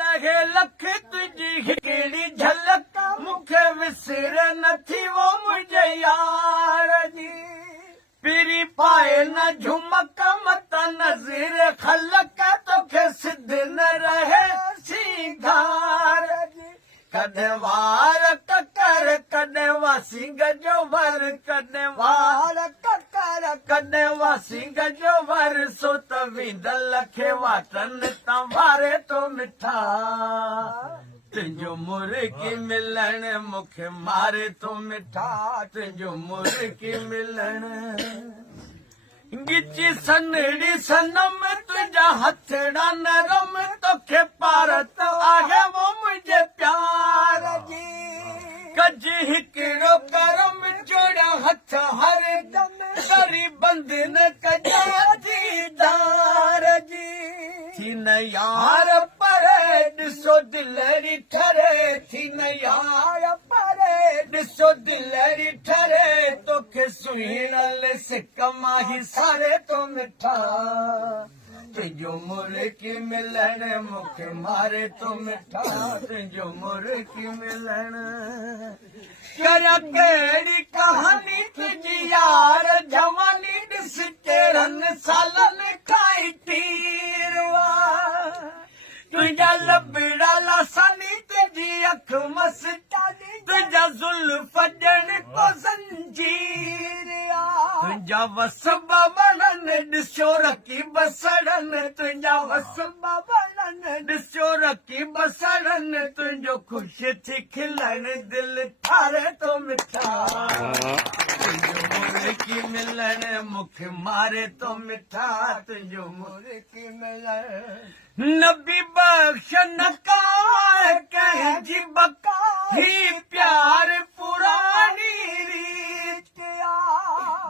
लगे लख तुझी हिकिड़ी झलक मूंखे विसर नथी वो मुझे यार जी पीरी पाए न झुमक मत नज़ीर खलक तोखे सिद्ध न रहे सींगार जी कॾहिं वार ककर कॾहिं वासिंग जो वर कॾहिं वार ककर कॾहिं वासिंग जो वर सो त विंदल खे वाटनि तां वारे तो मिठा तुंहिंजो मुर्गी मिलण मूंखे मारे तो मिठा तुंहिंजो मुर्गी मिलण गिची सनड़ी सनम तुझा हथड़ा नरम तोखे पारत आहे वो मुझे प्यार जी कज हिकिड़ो करम जोड़ा हथ हर दम करी बंद न कजा दीदार जी थी न यार पर ॾिसो दिलरी ठरे थी न यार पर ॾिसो दिलरी ठरे तोखे सुहिणल सिक माही सारे तो मिठा तुंहिंजो मुर्गी मिलण मूंखे मारे तो मिठा तुंहिंजो मुर्गी मिलण करियां कहिड़ी कहानी तुंहिंजी यार जवानी ॾिस केरनि सालनि खां तीरवा तुझा लबड़ा लासानी तुझी अख मस्तानी तुझा जुल्फ ॼण को ज़ंजीर तुझा वसबा वणन ॾिसो रखी बसड़न तुझा वसबा वणन ॾिसो रखी बसड़न तुंहिंजो ख़ुशि थी खिलण दिलि ठारे तो मिठा तुंहिंजो मुर्गी मिलण मूंखे मारे तो मिठा तुंहिंजो मुर्गी मिलण नबी बख्श नकार कंहिंजी बका ही प्यार पुरानी रीत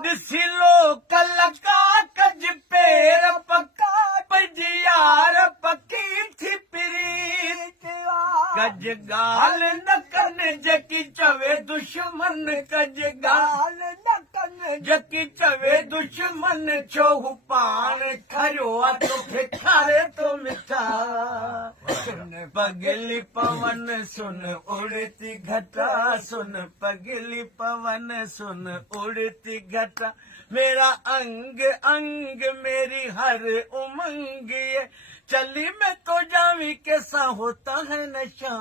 ॾिसी लो कलका कज पेर पका पंहिंजी यार पकी थी प्रीत कज ॻाल्हि न कनि जेकी चवे दुश्मन कज ॻाल्हि न कनि जेकी चवे दुश्मन छो हू पाण खरियो आहे तोखे खारे तो मिठा सुन पगली पवन सुन उड़ती घटा सुन पगली पवन सुन उड़ती घटा मेरा अंग अंग मेरी हर उमंग ये चली मैं तो जावी कैसा होता है नशा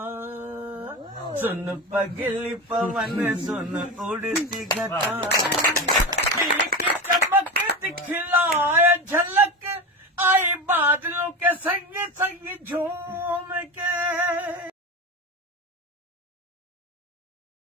सुन पगली पवन सुन उड़ती घटा की चमक दिखलाए झलक आई बादलों के संग संग झूम